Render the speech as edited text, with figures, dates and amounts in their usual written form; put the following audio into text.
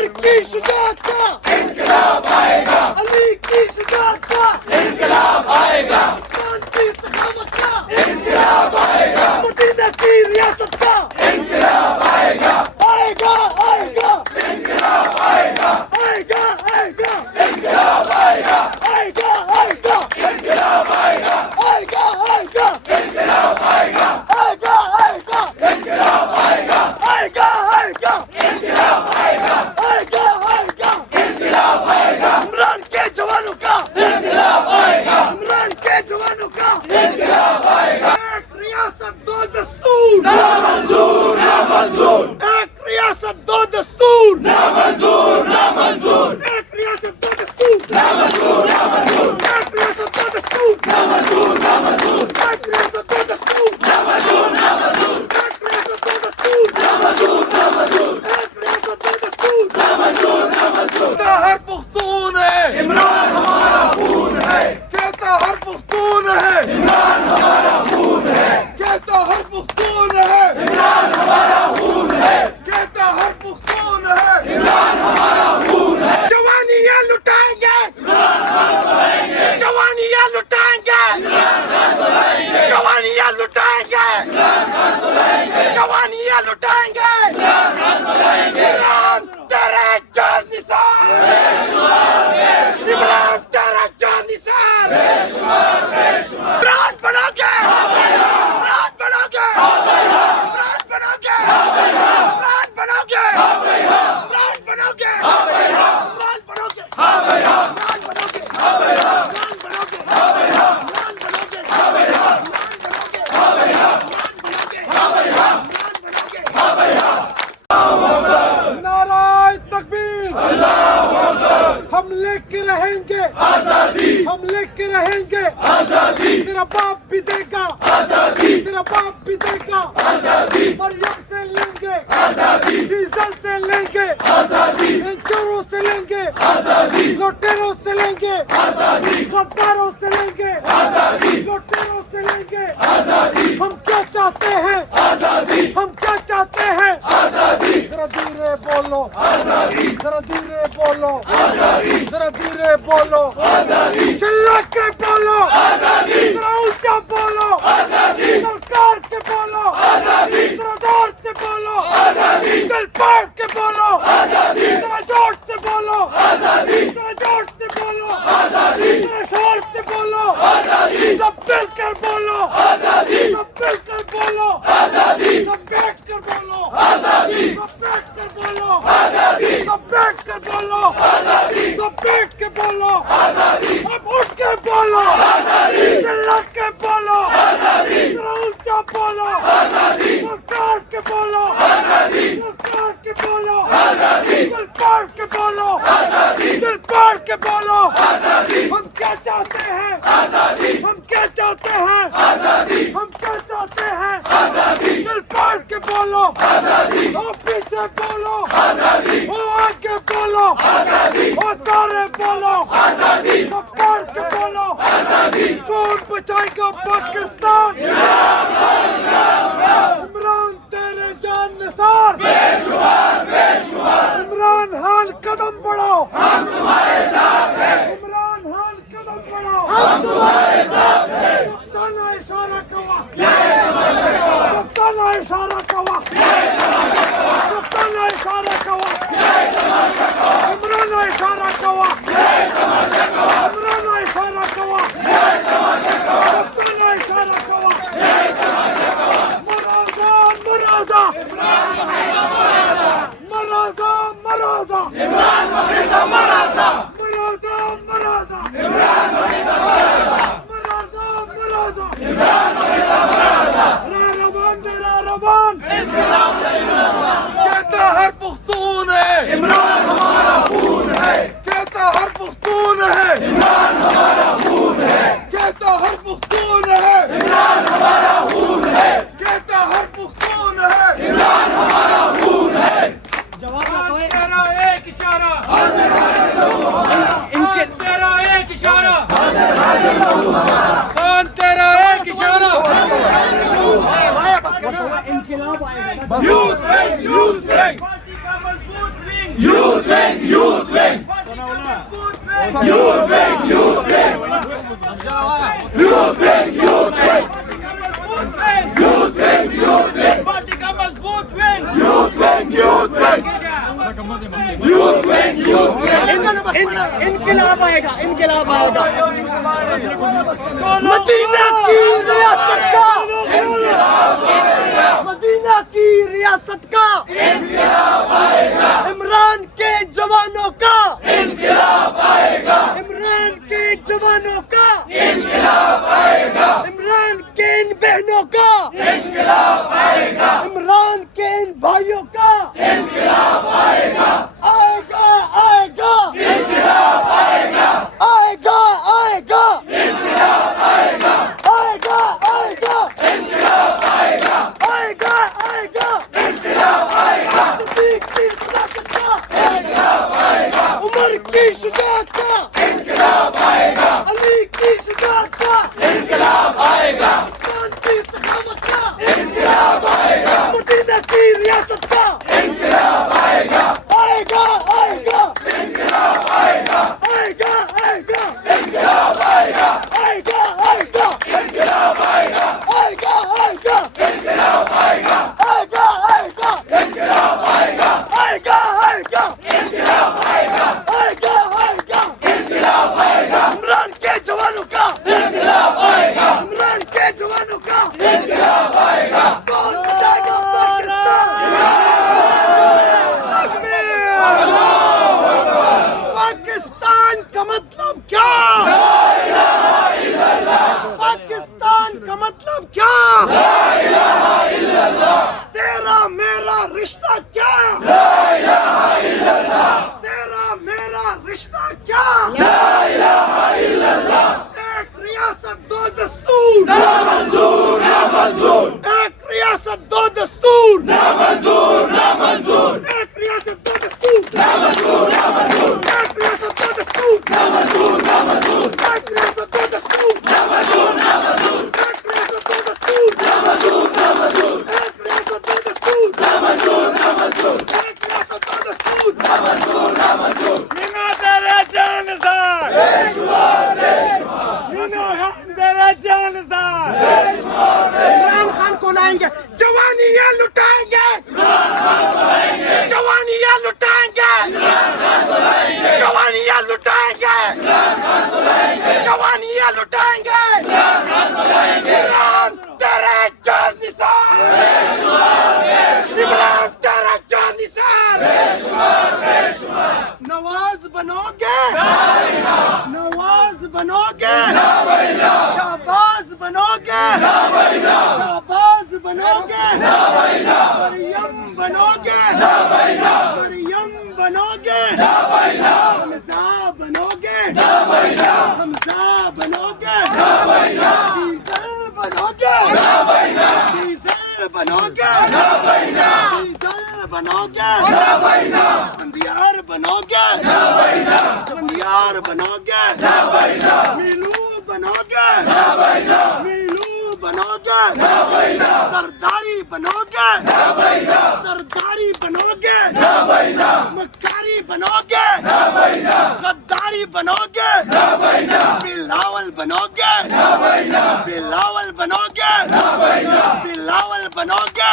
अमर की शुजाअत का इनकलाब आएगा, अली की शुजाअत का इनकलाब आएगा, उस्मान की सखावत का इनकलाब आएगा, मदीना की रियासत का इनकलाब आएगा, आएगा आएगा इनकलाब आएगा, आएगा आएगा इनकलाब आएगा, आएगा आएगा इनकलाब आएगा, आएगा आएगा इनकलाब आएगा, आएगा आएगा इनकलाब आएगा, आएगा आएगा इनकलाब आएगा, आएगा आएगा इनकलाब आएगा, इमरान के जवानों का इनकलाब आएगा, इमरान के जवानों का इनकलाब आएगा। एक रियासत दो दस्तूर ना मंजूर, ना मंजूर, एक रियासत दो दस्तूर ना मंजूर, ना मंजूर, एक रियासत दो दस्तूर ना मंजूर, ना मंजूर, एक रियासत दो दस्तूर ना मंजूर, ना मंजूर, एक रियासत दो दस्तूर ना मंजूर, ना मंजूर, एक रियासत दो दस्तूर ना मंजूर, ना मंजूर, एक रियासत दो दस्तूर ना मंजूर, ना मंजूर। कहता हर पुख्तून है इमरान हमारा खून है, कहता हर पुख्तून है इमरान हमारा खून है, कहता हर पुख्तून है इमरान हमारा खून है, कहता हर पुख्तून है इमरान हमारा खून है। जवानियां लुटाएंगे जवानियां लुटाएंगे जवानियां लुटाएंगे जवानियां लुटाएंगे इमरान तेरे जान निसार इमरान तेरा जान निसार इमरान बनोगे इमरान बनोगे इमरान बनोगे इमरान बनोगे इमरान बनोगे इमरान बनोगे इमरान बनोगे इमरान बनोगे नाराय तकबीर हम लेके रहेंगे आजादी, हम लेके रहेंगे आजादी, तेरा बाप भी देगा आजादी, तेरा बाप भी देगा आजादी, मरियम से लेंगे आजादी, डीजल से लेंगे आजादी, इंचोरों से लेंगे आजादी, लुटेरों से लेंगे आजादी, गद्दारों से लेंगे आजादी, लुटेरों से लेंगे आजादी, हम क्या चाहते हैं आजादी, हम क्या चाहते हैं आजादी, जरा धीरे बोलो आजादी, जरा धीरे बोलो आजादी, जरा धीरे बोलो आजादी, चिल्ला के बोलो आजादी, जरा ऊंचा बोलो आजादी, सरकार के बोलो आजादी, जरा जोर से बोलो आजादी, दिल फाड़ के बोलो आजादी, जरा जोर से बोलो आजादी, जरा जोर से बोलो आजादी, जरा शोर से बोलो आजादी, सब मिलकर बोलो आजादी, सब मिलकर बोलो आजादी, सब बैठ कर बोलो आजादी, सब बैठ कर बोलो आजादी, सब बैठ कर बोलो आजादी, सब बैठ के बोलो आजादी, अब उठ के बोलो आजादी, चिल्ला के बोलो आजादी, जरा ऊंचा बोलो आजादी, सरकार के बोलो आजादी, सरकार के बोलो आजादी, दिल फाड़ के बोलो आजादी, दिल फाड़ के बोलो आजादी, हम क्या चाहते हैं आजादी, हम क्या चाहते हैं आजादी, हम क्या चाहते हैं आजादी, दिल फाड़ के बोलो आजादी, ओ पीछे बोलो आजादी, ओ आगे बोलो आजादी, ओ सारे बोलो आजादी, सब फाड़ के बोलो आजादी, कौन बचाएगा पाकिस्तान इमरान तेरे जान निसार बेशुमार, बेशुमार, इमरान हाल कदम बढ़ाओ हम तुम्हारे साथ हैं, इमरान हाल कदम बढ़ाओ हम तुम्हारे साथ हैं, कप्तान इशारा कवा ये तमाशा कवा, कप्तान इशारा कवा ये तमाशा कवा, कप्तान इशारा कवा ये तमाशा कवा, इमरान इशारा कवा ये तमाशा कवा, इमरान इशारा कवा ये तमाशा कवा, कप्तान इशारा कवा ये तमाशा कवा, मराजा मराजा मराजा मराजा इमरान मखीदा मराजा, मराजा मराजा इमरान मखीदा मराजा, मराजा मराजा इमरान मखीदा मराजा, रवान इनकलाब जिंदाबाद, कहता हर पुख्तून है इमरान हमारा खून है, कहता हर पुख्तून है इमरान हमारा खून है, कहता हर पुख्तून है इमरान हमारा खून है, कहता हर पुख्तून है इमरान हमारा खून है। तेरा एक इशारा हाजिर हाजिर लहू हमारा, इनके तेरा एक इशारा हाजिर हाजिर लहू हमारा, खान तेरा एक इशारा youth wing, youth wing, party का मजबूत wing youth wing, Youth wing, youth wing. Youth wing, youth wing. Youth wing, youth wing. Party का मजबूत wing Youth wing, youth wing. Youth wing, youth wing. इनकलाब आएगा, इनकलाब आएगा। मदीना की रियासत का, मदीना की रियासत का इनकलाब आएगा, इमरान के जवानों का, इनकलाब आएगा, इमरान के जवानों का, इनकलाब आएगा, इमरान के इन बहनों का, इनकलाब आएगा, इमरान के इन भाइयों का इनकलाब आएगा, आएगा, आएगा, इनकलाब आएगा, आएगा, आएगा, इनकलाब आएगा, आएगा, आएगा, इनकलाब आएगा, आएगा, आएगा, इनकलाब आएगा, सिद्दीक की सदाकत का, इनकलाब आएगा, उमर की शुजाअत का, इनकलाब आएगा, अली की शुजाअत का, इनकलाब आएगा, उस्मान की सखावत का, इनकलाब आएगा, मदीना की रियासत का इनकलाब आएगा, आएगा, आएगा, इनकलाब आएगा, आएगा, आएगा, इनकलाब आएगा, आएगा, आएगा, इनकलाब आएगा, आएगा, आएगा, इनकलाब आएगा, आएगा, आएगा, इनकलाब आएगा, आएगा, आएगा, इनकलाब आएगा, आएगा, आएगा, इनकलाब आएगा, इमरान के जवानों का, इनकलाब आएगा, इमरान के जवानों का इनकलाब आएगा, कौन बचाएगा पाकिस्तान? पाकिस्तान का मतलब क्या? पाकिस्तान का मतलब क्या? तेरा मेरा रिश्ता क्या? तेरा मेरा रिश्ता क्या? एक रियासत दो दस्तूर, ना मंजूर, ना मंजूर, एक रियासत दो दस्तूर, ना मंजूर, ना मंजूर, एक रियासत दो दस्तूर, ना मंजूर, ना मंजूर, एक रियासत दो दस्तूर, ना मंजूर, ना मंजूर, एक रियासत दो दस्तूर, ना मंजूर, ना मंजूर, एक रियासत दो दस्तूर, ना मंजूर, ना मंजूर, एक रियासत दो दस्तूर, ना मंजूर, ना मंजूर, एक रियासत दो दस्तूर। ना मंजूर, ना मंजूर, मीना तेरा जानसार, मीना है तेरा जानसार। इमरान खान को लाएंगे, जवानियां लुटाएंगे, जवानियां लुटाएंगे, जवानियां लुटाएंगे, जवानियां लुटाएंगे। इमरान तेरा जानसार, इमरान तेरा जानसार। नवाज बनोगे, नवाज बनोगे, शाहबाज बनोगे, शाहबाज बनोगे, मरियम बनोगे, मरियम बनोगे, हमजा बनोगे, हमजा बनोगे, डीजल बनोगे, डीजल बनोगे, डीजल बनोगे, बंदियार बनोगे, बंदियार बनोगे, मीलू बनोगे, मीलू बनोगे, सरदारी बनोगे, सरदारी बनोगे, मक्कारी बनोगे, गद्दारी बनोगे, बिलावल बनोगे, बिलावल बनोगे, बिलावल बनोगे,